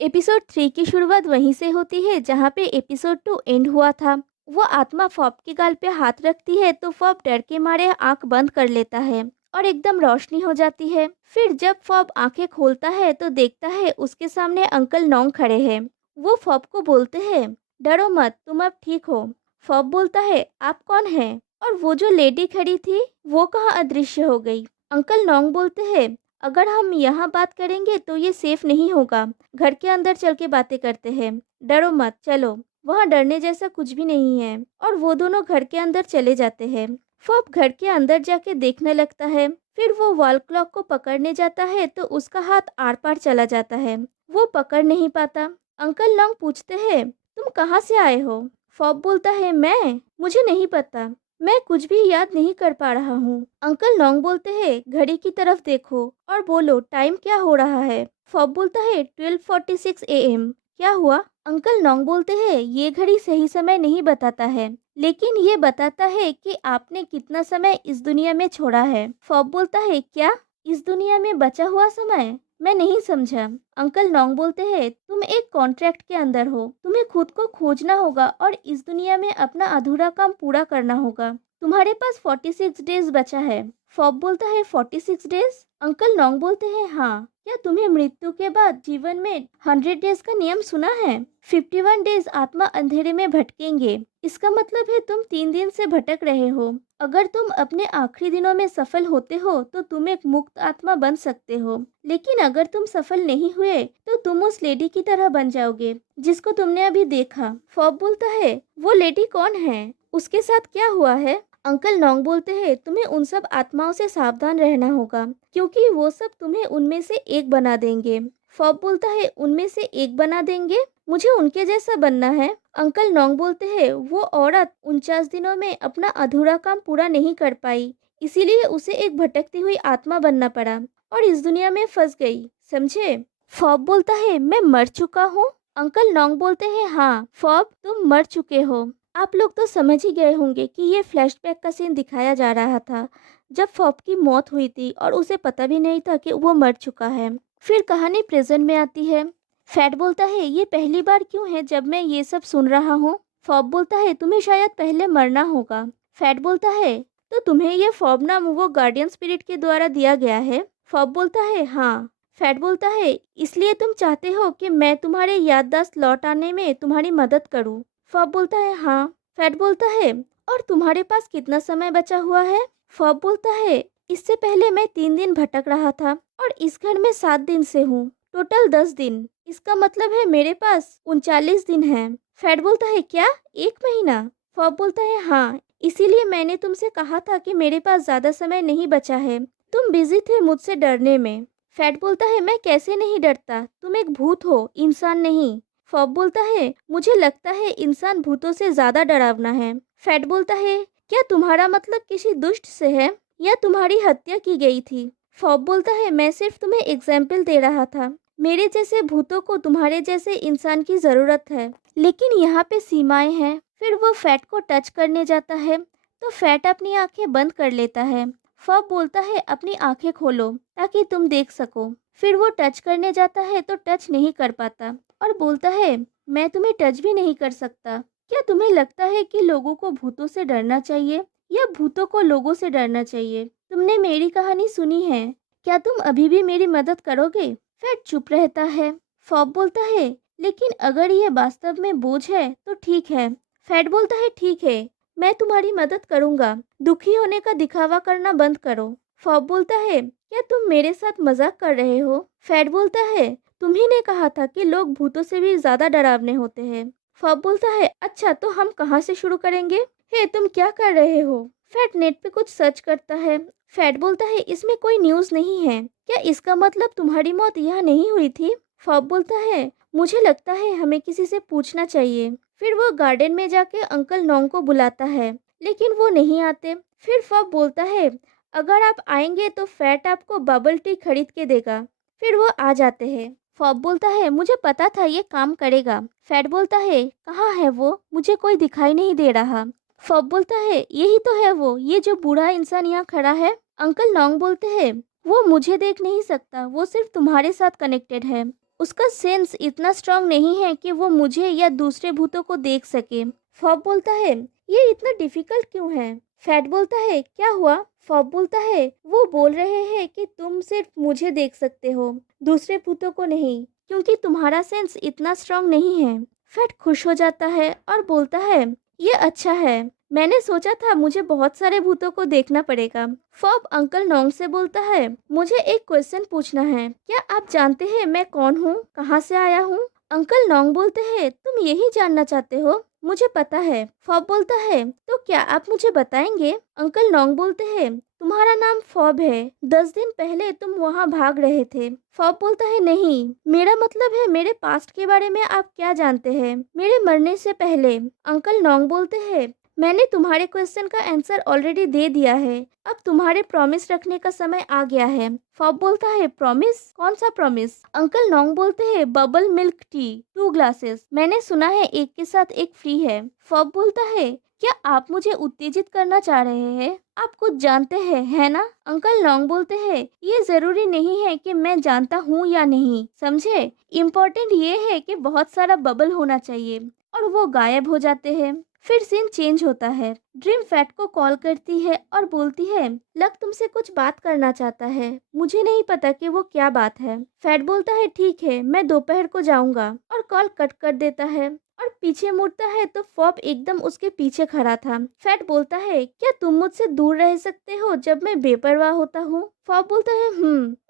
Episode 3 की शुरुआत वहीं से होती है जहाँ पे एपिसोड 2 एंड हुआ था। वो आत्मा फॉब के गाल पे हाथ रखती है तो फॉब डर के मारे आंख बंद कर लेता है और एकदम रोशनी हो जाती है। फिर जब फॉब आंखें खोलता है तो देखता है उसके सामने अंकल नोंग खड़े हैं। वो फॉब को बोलते हैं, डरो मत, तुम अब ठीक हो। फॉब बोलता है, आप कौन हैं? और वो जो लेडी खड़ी थी वो कहाँ अदृश्य हो गई? अंकल नोंग बोलते हैं, अगर हम यहाँ बात करेंगे तो ये सेफ नहीं होगा। घर के अंदर चल के बातें करते हैं। डरो मत, चलो। वहाँ डरने जैसा कुछ भी नहीं है। और वो दोनों घर के अंदर चले जाते हैं। फॉब घर के अंदर जाके देखने लगता है। फिर वो वॉल क्लॉक को पकड़ने जाता है तो उसका हाथ आर पार चला जाता है। वो पकड़ नहीं पाता। अंकल लॉन्ग पूछते हैं, तुम कहाँ से आए हो? फॉब बोलता है, मैं मुझे नहीं पता, मैं कुछ भी याद नहीं कर पा रहा हूँ। अंकल लॉन्ग बोलते हैं, घड़ी की तरफ देखो और बोलो टाइम क्या हो रहा है। फॉब बोलता है 12:46 AM। क्या हुआ? अंकल नोंग बोलते हैं, ये घड़ी सही समय नहीं बताता है, लेकिन ये बताता है कि आपने कितना समय इस दुनिया में छोड़ा है। फॉब बोलता है, क्या? इस दुनिया में बचा हुआ समय? मैं नहीं समझा। अंकल नोंग बोलते हैं, तुम एक कॉन्ट्रैक्ट के अंदर हो, तुम्हें खुद को खोजना होगा और इस दुनिया में अपना अधूरा काम पूरा करना होगा। तुम्हारे पास 46 डेज बचा है। फॉब बोलता है, 46 डेज? अंकल नोंग बोलते हैं, हाँ। क्या तुम्हें मृत्यु के बाद जीवन में 100 डेज का नियम सुना है? 51 डेज आत्मा अंधेरे में भटकेंगे। इसका मतलब है तुम 3 दिन से भटक रहे हो। अगर तुम अपने आखिरी दिनों में सफल होते हो तो तुम एक मुक्त आत्मा बन सकते हो, लेकिन अगर तुम सफल नहीं हुए तो तुम उस लेडी की तरह बन जाओगे जिसको तुमने अभी देखा। फॉब बोलता है, वो लेडी कौन है? उसके साथ क्या हुआ है? अंकल नोंग बोलते हैं, तुम्हें उन सब आत्माओं से सावधान रहना होगा क्योंकि वो सब तुम्हें उनमें से एक बना देंगे। फॉब बोलता है, उनमें से एक बना देंगे? मुझे उनके जैसा बनना है। अंकल नोंग बोलते हैं, वो औरत 49 दिनों में अपना अधूरा काम पूरा नहीं कर पाई, इसीलिए उसे एक भटकती हुई आत्मा बनना पड़ा और इस दुनिया में फंस गई, समझे? फॉब बोलता है, मैं मर चुका हूँ? अंकल नोंग बोलते हैं, हाँ फॉब, तुम मर चुके हो। आप लोग तो समझ ही गए होंगे कि ये फ्लैशबैक का सीन दिखाया जा रहा था जब फॉब की मौत हुई थी और उसे पता भी नहीं था कि वो मर चुका है। फिर कहानी प्रेजेंट में आती है। फैट बोलता है, ये पहली बार क्यों है जब मैं ये सब सुन रहा हूँ? फॉब बोलता है, तुम्हें शायद पहले मरना होगा। फैट बोलता है, तो तुम्हें ये फॉब नाम वो गार्डियन स्पिरिट के द्वारा दिया गया है? फॉब बोलता है, हाँ। फैट बोलता है, इसलिए तुम चाहते हो कि मैं तुम्हारे याददाश्त लौट आने में तुम्हारी मदद करूँ? फॉब बोलता है, हाँ। फैट बोलता है, और तुम्हारे पास कितना समय बचा हुआ है? फॉब बोलता है, इससे पहले मैं 3 दिन भटक रहा था और इस घर में 7 दिन से हूँ, टोटल 10 दिन। इसका मतलब है मेरे पास 39 दिन हैं। फैट बोलता है, क्या 1 महीना? फॉब बोलता है, हाँ, इसीलिए मैंने तुमसे कहा था कि मेरे पास ज्यादा समय नहीं बचा है, तुम बिजी थे मुझसे डरने में। फैट बोलता है, मैं कैसे नहीं डरता, तुम एक भूत हो, इंसान नहीं। फॉब बोलता है, मुझे लगता है इंसान भूतों से ज्यादा डरावना है। फैट बोलता है, क्या तुम्हारा मतलब किसी दुष्ट से है या तुम्हारी हत्या की गई थी? फॉब बोलता है, मैं सिर्फ तुम्हें एग्जाम्पल दे रहा था। मेरे जैसे भूतों को तुम्हारे जैसे इंसान की जरूरत है, लेकिन यहाँ पे सीमाएं हैं। फिर वो फैट को टच करने जाता है तो फैट अपनी आंखें बंद कर लेता है। फॉब बोलता है, अपनी आंखें खोलो ताकि तुम देख सको। फिर वो टच करने जाता है तो टच नहीं कर पाता और बोलता है, मैं तुम्हें टच भी नहीं कर सकता। क्या तुम्हें लगता है कि लोगों को भूतों से डरना चाहिए या भूतों को लोगों से डरना चाहिए? तुमने मेरी कहानी सुनी है, क्या तुम अभी भी मेरी मदद करोगे? फैट चुप रहता है। फॉब बोलता है, लेकिन अगर ये वास्तव में बोझ है तो ठीक है। फैट बोलता है, ठीक है, मैं तुम्हारी मदद करूंगा, दुखी होने का दिखावा करना बंद करो। फॉब बोलता है, क्या तुम मेरे साथ मजाक कर रहे हो? फैट बोलता है, तुम्ही ने कहा था कि लोग भूतों से भी ज्यादा डरावने होते हैं। फॉब बोलता है, अच्छा तो हम कहाँ से शुरू करेंगे? हे, तुम क्या कर रहे हो? फैट नेट पे कुछ सर्च करता है। फैट बोलता है, इसमें कोई न्यूज़ नहीं है, क्या इसका मतलब तुम्हारी मौत यहाँ नहीं हुई थी? फॉब बोलता है, मुझे लगता है हमें किसी से पूछना चाहिए। फिर वो गार्डन में जाके अंकल नोंग को बुलाता है, लेकिन वो नहीं आते। फिर फॉब बोलता है, अगर आप आएंगे तो फैट आपको बबल टी खरीद के देगा। फिर वो आ जाते हैं। फॉब बोलता है, मुझे पता था ये काम करेगा। फैट बोलता है, कहाँ है वो? मुझे कोई दिखाई नहीं दे रहा। फॉब बोलता है, यही तो है वो, ये जो बूढ़ा इंसान यहाँ खड़ा है। अंकल नोंग बोलते हैं, वो मुझे देख नहीं सकता, वो सिर्फ तुम्हारे साथ कनेक्टेड है। उसका सेंस इतना स्ट्रांग नहीं है कि वो मुझे या दूसरे भूतों को देख सके। फॉब बोलता है, ये इतना डिफिकल्ट क्यों है? फैट बोलता है, क्या हुआ? फॉब बोलता है, वो बोल रहे हैं कि तुम सिर्फ मुझे देख सकते हो, दूसरे भूतों को नहीं, क्योंकि तुम्हारा सेंस इतना स्ट्रांग नहीं है। फैट खुश हो जाता है और बोलता है, ये अच्छा है, मैंने सोचा था मुझे बहुत सारे भूतों को देखना पड़ेगा। फॉब अंकल नोंग से बोलता है, मुझे एक क्वेश्चन पूछना है, क्या आप जानते हैं मैं कौन हूँ, कहाँ से आया हूँ? अंकल नोंग बोलते हैं, तुम यही जानना चाहते हो? मुझे पता है। फॉब बोलता है, तो क्या आप मुझे बताएंगे? अंकल नोंग बोलते हैं, तुम्हारा नाम फॉब है, 10 दिन पहले तुम वहाँ भाग रहे थे। फॉब बोलता है, नहीं, मेरा मतलब है मेरे पास्ट के बारे में आप क्या जानते हैं, मेरे मरने से पहले। अंकल नोंग बोलते हैं, मैंने तुम्हारे क्वेश्चन का आंसर ऑलरेडी दे दिया है, अब तुम्हारे प्रॉमिस रखने का समय आ गया है। फॉब बोलता है, प्रॉमिस? कौन सा प्रॉमिस? अंकल नोंग बोलते हैं, बबल मिल्क टी 2 ग्लासेस, मैंने सुना है एक के साथ एक फ्री है। फॉब बोलता है, क्या आप मुझे उत्तेजित करना चाह रहे हैं? आप कुछ जानते हैं, है ना? अंकल नोंग बोलते हैं, ये जरूरी नहीं है कि मैं जानता हूँ या नहीं, समझे? इम्पोर्टेंट ये है कि बहुत सारा बबल होना चाहिए। और वो गायब हो जाते हैं। फिर सीन चेंज होता है। ड्रीम फैट को कॉल करती है और बोलती है, लक तुमसे कुछ बात करना चाहता है, मुझे नहीं पता कि वो क्या बात है। फैट बोलता है, ठीक है, मैं दोपहर को जाऊंगा, और कॉल कट कर देता है। और पीछे मुड़ता है तो फॉब एकदम उसके पीछे खड़ा था। फैट बोलता है, क्या तुम मुझसे दूर रह सकते हो जब मैं बेपरवाह होता हूँ? फॉब बोलता है,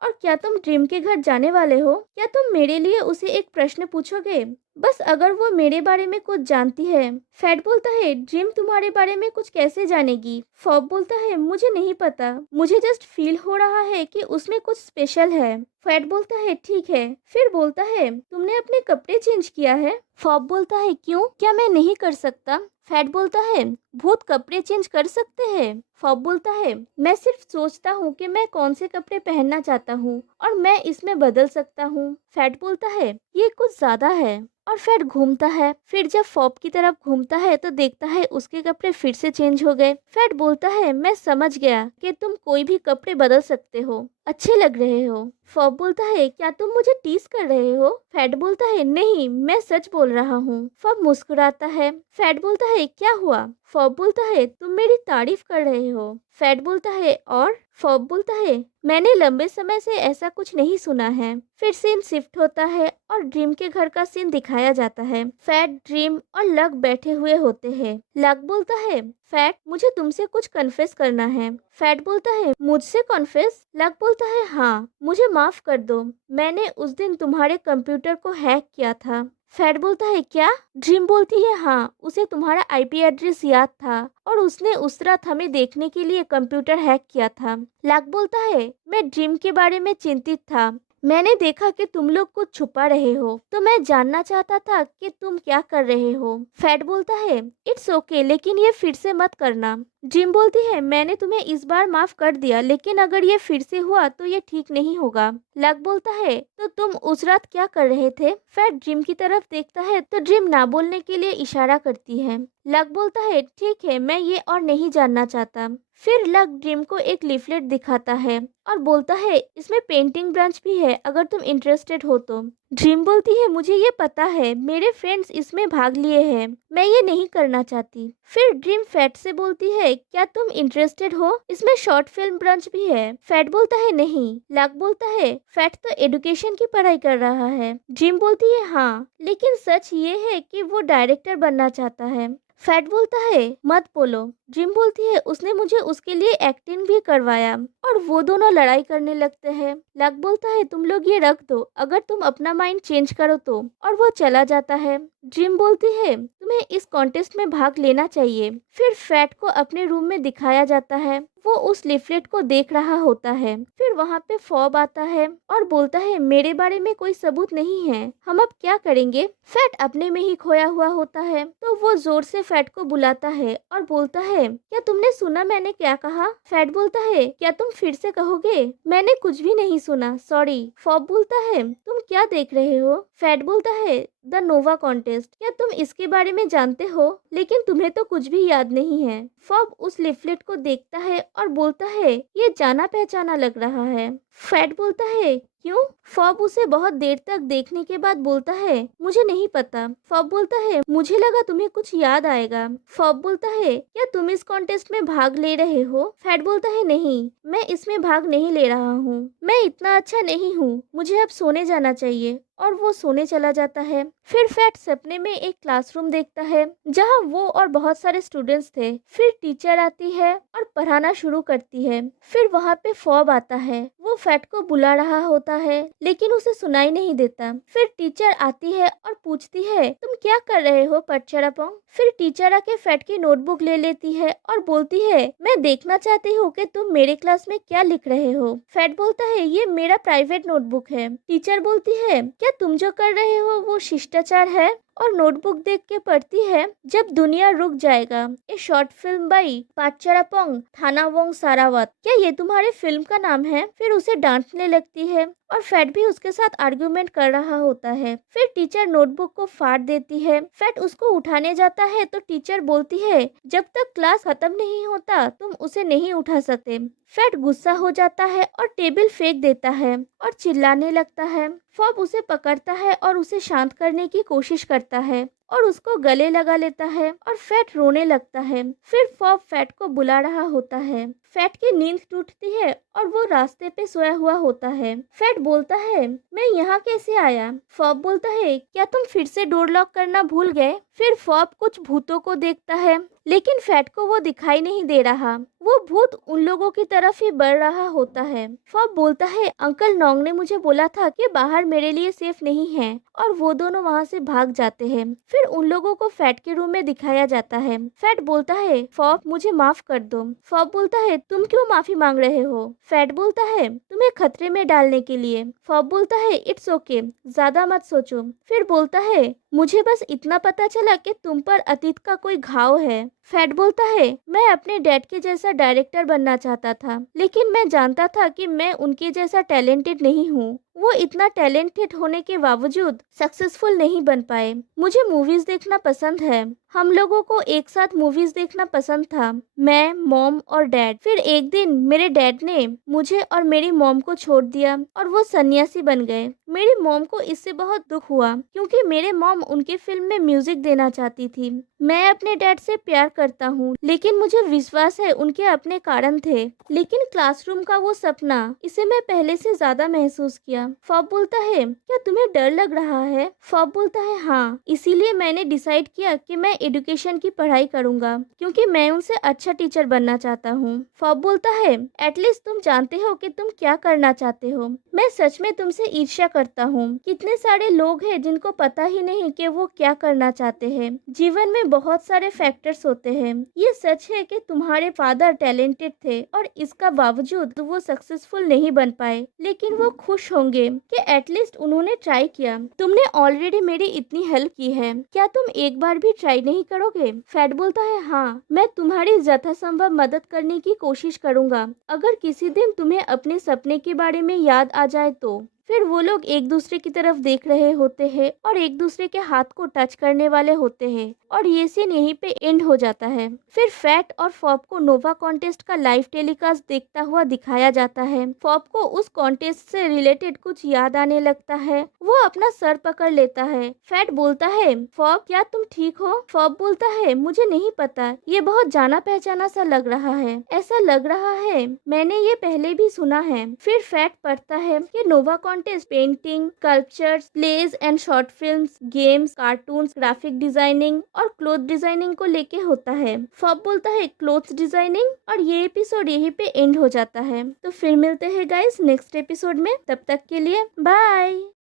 और क्या तुम ड्रीम के घर जाने वाले हो? क्या तुम मेरे लिए उसे एक प्रश्न पूछोगे, बस अगर वो मेरे बारे में कुछ जानती है? फैट बोलता है, ड्रीम तुम्हारे बारे में कुछ कैसे जानेगी? फॉब बोलता है, मुझे नहीं पता, मुझे जस्ट फील हो रहा है कि उसमें कुछ स्पेशल है। फैट बोलता है, ठीक है। फिर बोलता है, तुमने अपने कपड़े चेंज किया है? फॉब बोलता है, क्यों, क्या मैं नहीं कर सकता? फैट बोलता है, भूत कपड़े चेंज कर सकते हैं? फॉब बोलता है, मैं सिर्फ सोचता हूँ कि मैं कौन से कपड़े पहनना चाहता हूँ और मैं इसमें बदल सकता हूँ। फैट बोलता है, ये कुछ ज्यादा है। और फैट घूमता है। फिर जब फॉब की तरफ घूमता है तो देखता है उसके कपड़े फिर से चेंज हो गए। फैट बोलता है, मैं समझ गया कि तुम कोई भी कपड़े बदल सकते हो, अच्छे लग रहे हो। फॉब बोलता है, क्या तुम मुझे टीज कर रहे हो? फैट बोलता है, नहीं, मैं सच बोल रहा हूँ। फॉब मुस्कुराता है। फैट बोलता है, क्या हुआ? फॉब बोलता है, तुम मेरी तारीफ कर रहे हो। फैट बोलता है, और? फॉब बोलता है, मैंने लंबे समय से ऐसा कुछ नहीं सुना है। फिर सीन शिफ्ट होता है और ड्रीम के घर का सीन दिखाया जाता है। फैट, ड्रीम और लक बैठे हुए होते हैं। लक बोलता है, फैट, मुझे तुमसे कुछ कन्फेस करना है। फैट बोलता है, मुझसे कन्फेस? लक बोलता है, हाँ, मुझे माफ कर दो, मैंने उस दिन तुम्हारे कंप्यूटर को हैक किया था। फैट बोलता है, क्या? ड्रीम बोलती है, हाँ, उसे तुम्हारा आईपी एड्रेस याद था और उसने उस रात हमें देखने के लिए कंप्यूटर हैक किया था। लक बोलता है, मैं ड्रीम के बारे में चिंतित था, मैंने देखा कि तुम लोग कुछ छुपा रहे हो, तो मैं जानना चाहता था कि तुम क्या कर रहे हो। फैट बोलता है, इट्स ओके, लेकिन ये फिर से मत करना। ड्रीम बोलती है, मैंने तुम्हें इस बार माफ कर दिया, लेकिन अगर ये फिर से हुआ तो ये ठीक नहीं होगा। लक बोलता है, तो तुम उस रात क्या कर रहे थे? फैट ड्रीम की तरफ देखता है तो ड्रीम ना बोलने के लिए इशारा करती है। लक बोलता है, ठीक है, मैं ये और नहीं जानना चाहता। फिर लक ड्रीम को एक लिफलेट दिखाता है और बोलता है, इसमें पेंटिंग ब्रांच भी है, अगर तुम इंटरेस्टेड हो तो। ड्रीम बोलती है, मुझे ये पता है, मेरे फ्रेंड्स इसमें भाग लिए हैं, मैं ये नहीं करना चाहती। फिर ड्रीम फैट से बोलती है, क्या तुम इंटरेस्टेड हो, इसमें शॉर्ट फिल्म ब्रांच भी है। फैट बोलता है, नहीं। लक बोलता है, फैट तो एडुकेशन की पढ़ाई कर रहा है। ड्रीम बोलती है, हाँ, लेकिन सच ये है कि वो डायरेक्टर बनना चाहता है। फैट बोलता है, मत बोलो। ड्रीम बोलती है, उसने मुझे उसके लिए एक्टिंग भी करवाया। और वो दोनों लड़ाई करने लगते हैं। लक बोलता है, तुम लोग ये रख दो, अगर तुम अपना माइंड चेंज करो तो। और वो चला जाता है। ड्रीम बोलती है, तुम्हें इस कॉन्टेस्ट में भाग लेना चाहिए। फिर फैट को अपने रूम में दिखाया जाता है, वो उस लिफलेट को देख रहा होता है। फिर वहाँ पे फॉब आता है और बोलता है, मेरे बारे में कोई सबूत नहीं है, हम अब क्या करेंगे? फैट अपने में ही खोया हुआ होता है तो वो जोर से फैट को बुलाता है और बोलता है, क्या तुमने सुना मैंने क्या कहा? फैट बोलता है, क्या तुम फिर से कहोगे? मैंने कुछ भी नहीं सुना, सॉरी। फॉब बोलता है, तुम क्या देख रहे हो? फैट बोलता है, द नोवा कॉन्टेस्ट, क्या तुम इसके बारे में जानते हो? लेकिन तुम्हें तो कुछ भी याद नहीं है। फॉब उस लिफलेट को देखता है और बोलता है, ये जाना पहचाना लग रहा है। फैट बोलता है, क्यों? फॉब उसे बहुत देर तक देखने के बाद बोलता है, मुझे नहीं पता। फॉब बोलता है, मुझे लगा तुम्हें कुछ याद आएगा। फॉब बोलता है, क्या तुम इस कॉन्टेस्ट में भाग ले रहे हो? फैट बोलता है, नहीं, मैं इसमें भाग नहीं ले रहा हूँ। मैं इतना अच्छा नहीं हूँ, मुझे अब सोने जाना चाहिए। और वो सोने चला जाता है। फिर फैट सपने में एक क्लासरूम देखता है जहाँ वो और बहुत सारे स्टूडेंट्स थे। फिर टीचर आती है और पढ़ाना शुरू करती है। फिर वहाँ पे फॉब आता है। वो फैट को बुला रहा होता है लेकिन उसे सुनाई नहीं देता। फिर टीचर आती है और पूछती है, तुम क्या कर रहे हो पटचरापोंग? फिर टीचर आके फैट की नोटबुक ले लेती है और बोलती है, मैं देखना चाहती हूँ कि तुम मेरे क्लास में क्या लिख रहे हो। फैट बोलता है, ये मेरा प्राइवेट नोटबुक है। टीचर बोलती है, क्या तुम जो कर रहे हो वो शिष्टाचार है? और नोटबुक देख के पढ़ती है, जब दुनिया रुक जाएगा, ये शॉर्ट फिल्म बाई पाटचरापोंग थानावोंग सारावत। क्या ये तुम्हारे फिल्म का नाम है? फिर उसे डांटने लगती है और फैट भी उसके साथ आर्ग्यूमेंट कर रहा होता है। फिर टीचर नोटबुक को फाड़ देती है। फैट उसको उठाने जाता है तो टीचर बोलती है, जब तक क्लास खत्म नहीं होता तुम उसे नहीं उठा सकते। फैट गुस्सा हो जाता है और टेबल फेंक देता है और चिल्लाने लगता है। फॉब उसे पकड़ता है और उसे शांत करने की कोशिश करता है और उसको गले लगा लेता है और फैट रोने लगता है। फिर फॉब फैट को बुला रहा होता है। फैट की नींद टूटती है और वो रास्ते पे सोया हुआ होता है। फैट बोलता है, मैं यहाँ कैसे आया? फॉब बोलता है, क्या तुम फिर से डोर लॉक करना भूल गए? फिर फॉब कुछ भूतों को देखता है लेकिन फैट को वो दिखाई नहीं दे रहा। वो भूत उन लोगों की तरफ ही बढ़ रहा होता है। फॉब बोलता है, अंकल नोंग ने मुझे बोला था कि बाहर मेरे लिए सेफ नहीं है। और वो दोनों वहाँ से भाग जाते हैं। फिर उन लोगों को फैट के रूम में दिखाया जाता है। फैट बोलता है, फॉब मुझे माफ कर दो। फॉब बोलता है, तुम क्यों माफी मांग रहे हो? फैट बोलता है, तुम्हें खतरे में डालने के लिए। फॉब बोलता है, इट्स ओके, ज्यादा मत सोचो। फिर बोलता है, मुझे बस इतना पता चला कि तुम पर अतीत का कोई घाव है। फैट बोलता है, मैं अपने डैड के जैसा डायरेक्टर बनना चाहता था लेकिन मैं जानता था कि मैं उनके जैसा टैलेंटेड नहीं हूँ। वो इतना टैलेंटेड होने के बावजूद सक्सेसफुल नहीं बन पाए। मुझे मूवीज देखना पसंद है। हम लोगों को एक साथ मूवीज देखना पसंद था, मैं, मॉम और डैड। फिर एक दिन मेरे डैड ने मुझे और मेरी मॉम को छोड़ दिया और वो सन्यासी बन गए। मेरी मॉम को इससे बहुत दुख हुआ क्योंकि मेरे मॉम उनके फिल्म में म्यूजिक देना चाहती थी। मैं अपने डैड से प्यार करता हूँ लेकिन मुझे विश्वास है उनके अपने कारण थे। लेकिन क्लासरूम का वो सपना, इसे मैं पहले से ज्यादा महसूस किया। फॉब बोलता है, क्या तुम्हें डर लग रहा है? फॉब बोलता है, हाँ, इसीलिए मैंने डिसाइड किया कि मैं एजुकेशन की पढ़ाई करूंगा क्योंकि मैं उनसे अच्छा टीचर बनना चाहता हूँ। फॉब बोलता है, एटलीस्ट तुम जानते हो कि तुम क्या करना चाहते हो। मैं सच में तुमसे ईर्ष्या करता हूँ। कितने सारे लोग हैं जिनको पता ही नहीं कि वो क्या करना चाहते हैं। जीवन में बहुत सारे फैक्टर्स होते हैं। ये सच है कि तुम्हारे फादर टैलेंटेड थे और इसका बावजूद वो सक्सेसफुल नहीं बन पाए, लेकिन वो खुश होंगे कि एटलीस्ट उन्होंने ट्राई किया। तुमने ऑलरेडी मेरी इतनी हेल्प की है, क्या तुम एक बार भी ट्राई नहीं करोगे? फैट बोलता है, हाँ, मैं तुम्हारी यथासंभव मदद करने की कोशिश करूंगा। अगर किसी दिन तुम्हें अपने सपने के बारे में याद आ जाए तो। फिर वो लोग एक दूसरे की तरफ देख रहे होते हैं और एक दूसरे के हाथ को टच करने वाले होते हैं और ये सीन यहीं पे एंड हो जाता है। फिर फैट और फॉब को नोवा कॉन्टेस्ट का लाइव टेलीकास्ट देखता हुआ दिखाया जाता है। फॉब को उस कॉन्टेस्ट से रिलेटेड कुछ याद आने लगता है। वो अपना सर पकड़ लेता है। फैट बोलता है, फॉब क्या तुम ठीक हो? फॉब बोलता है, मुझे नहीं पता, ये बहुत जाना पहचाना सा लग रहा है। ऐसा लग रहा है मैंने ये पहले भी सुना है। फिर फैट पढ़ता है कि Nova contest painting, sculptures, plays and short films, games, cartoons, graphic designing और क्लोथ डिजाइनिंग को लेके होता है। फॉब बोलता है, क्लोथ डिजाइनिंग? और ये एपिसोड यहीं पे एंड हो जाता है। तो फिर मिलते हैं गाइस नेक्स्ट एपिसोड में। तब तक के लिए बाय।